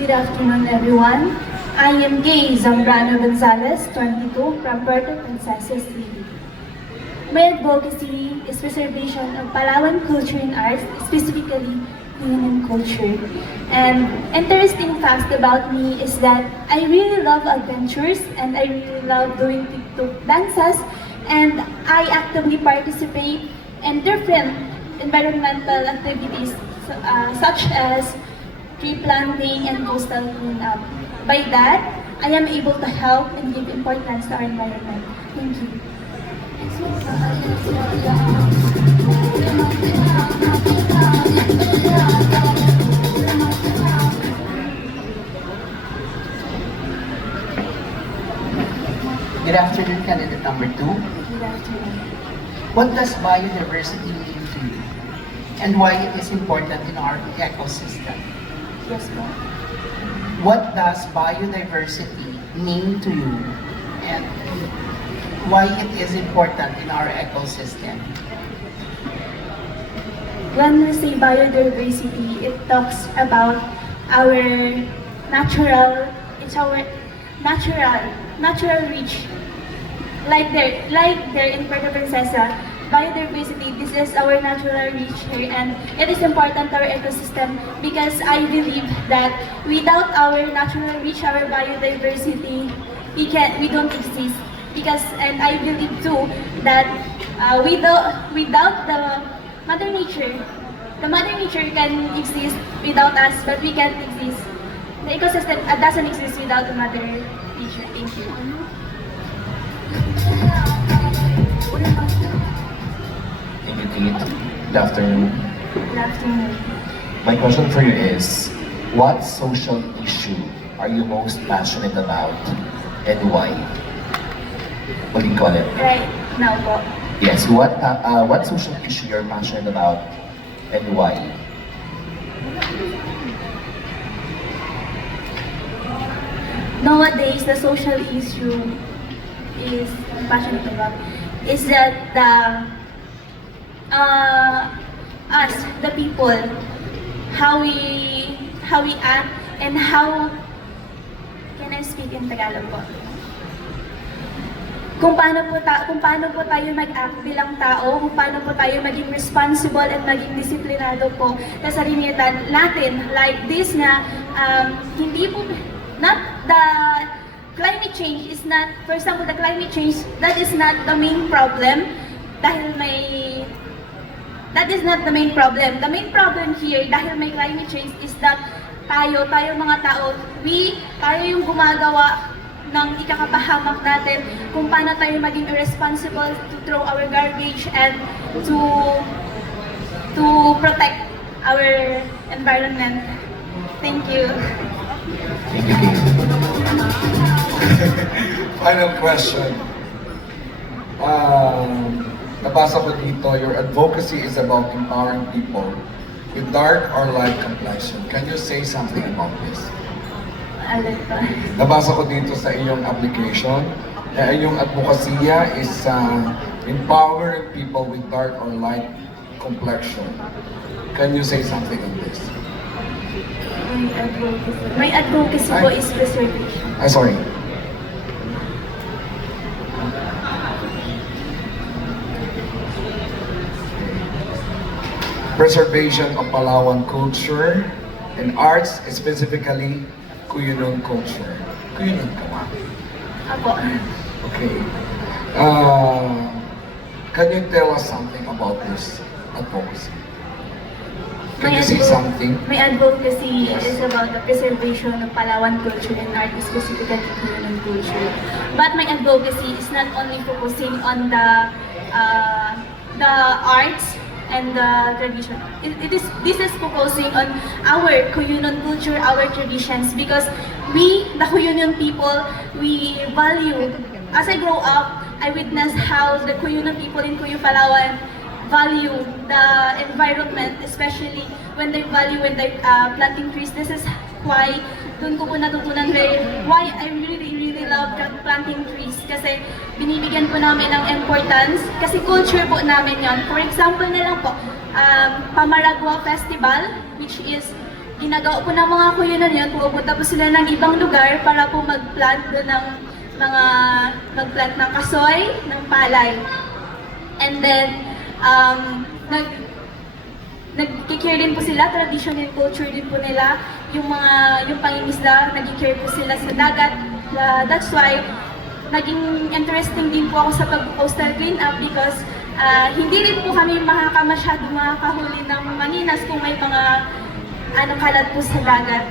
Good afternoon, everyone. I am Kay Zambrano Gonzalez, 22, from Puerto Princesa City. My advocacy is preservation of Palawan culture and arts, specifically Indian culture. And interesting fact about me is that I really love adventures and I really love doing TikTok dances, and I actively participate in different environmental activities such as tree planting and coastal cleanup. By that, I am able to help and give importance to our environment. Thank you. Good afternoon, candidate number 2. Good afternoon. What does biodiversity mean to you? And why it is important in our ecosystem? Yes, po. What does biodiversity mean to you? And why it is important in our ecosystem? When we say biodiversity, it talks about our natural reach. Like there in Puerto Princesa, biodiversity, this is our natural reach here, and it is important to our ecosystem because I believe that without our natural reach, our biodiversity, we don't exist. And I believe too that without the Mother Nature can exist without us, but we can't exist. The ecosystem doesn't exist without the Mother Nature. Thank you. Thank you, Kate. Good afternoon. Good afternoon. My question for you is, what social issue are you most passionate about and why? What do you call it? Right now po. Yes, what social issue you're passionate about and why? Nowadays, the social issue is I'm passionate about is that us, the people, how we act and how can I speak in Tagalog po? Kung paano po tayo mag-act bilang tao, kung paano po tayo maging responsible at maging disiplinado po sa sarili natin, like this na hindi po, not the climate change is not, for example, the climate change, that is not the main problem that is not the main problem. The main problem here, dahil may climate change, is that tayo mga tao, tayo yung gumagawa ng ikakapahamak natin kung paano tayo maging irresponsible to throw our garbage and to protect our environment. Thank you. Thank you, Kate. Final question. Nabasa ko dito, your advocacy is about empowering people with dark or light complexion. Can you say something about this? Alam pa. Nabasa ko dito sa iyong application na iyong advokasya is empowering people with dark or light complexion. Can you say something on this? My advocacy po is preservation. Sorry. preservation of Palawan culture and arts, specifically Cuyunon culture. Cuyunon ka ba? Apo. Okay. Can you tell us something about this advocacy? Can you say something? My advocacy Yes. is about the preservation of Palawan culture and art, specifically Cuyunon culture. But my advocacy is not only focusing on the arts and the tradition. This is focusing on our Cuyunon culture, our traditions, because we, the Cuyunon people, we value. As I grow up, I witnessed how the Cuyunon people in Cuyo, Palawan value the environment, especially when they planting trees. This is why doon ko po natutunan why I really love planting trees, kasi binibigyan po namin ng importance, kasi culture po namin yon. For example na lang po, Pamaragua Festival, which is ginagawa po ng mga Cuyunon yun, pupunta po sila ng ibang lugar para po mag-plant doon ng mag-plant ng kasoy, ng palay. And then, nag-care din po sila, tradition and culture din po nila, yung pangingisda, nag-care po sila sa dagat. That's why, naging interesting din po ako sa pag-coastal cleanup, because hindi rin po kami makakahuli ng manginas kung may mga kalat po sa dagat.